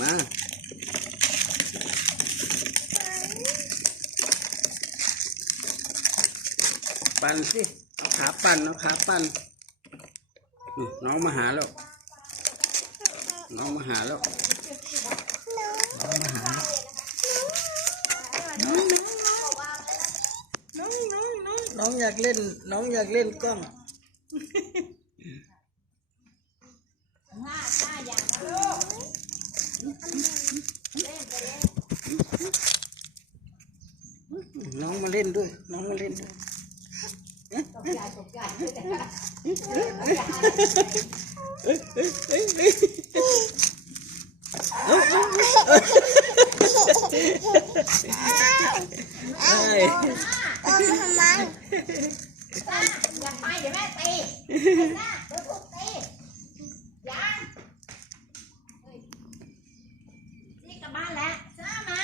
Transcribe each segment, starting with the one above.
มาปั่นสิ เอาขาปั่น เอาขาปั่น น้องมาหาแล้ว น้องมาหาแล้ว น้องมาหา น้องน้องน้องน้องน้องอยากเล่น น้องอยากเล่นกล้อง น้องมาเล่นด้วย น้องมาเล่นด้วยเอ้ยเออมาทำไมจ้าอย่าไปเดี๋ยวแม่ตีจ้าเดี๋ยวถูกตียังเฮ้ยนี่กลับบ้านแล้วจ้ามา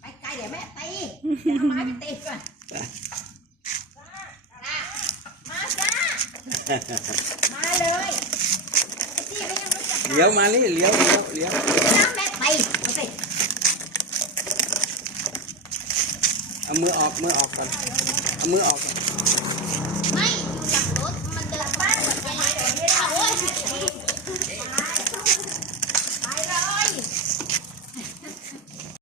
ไปไกล เดี๋ยวแม่ตีจะเอาไม้ไปตีก่อนจ้าจ้ามาจ้ามาเลยไอ้ที่ไม่ยังรู้จักเลี้ยวมานี่เลี้ยวเลี้ยวเลี้ยวจ้าแม่ตีมาสิเอามือออกมือออกก่อนเอามือออกก่อน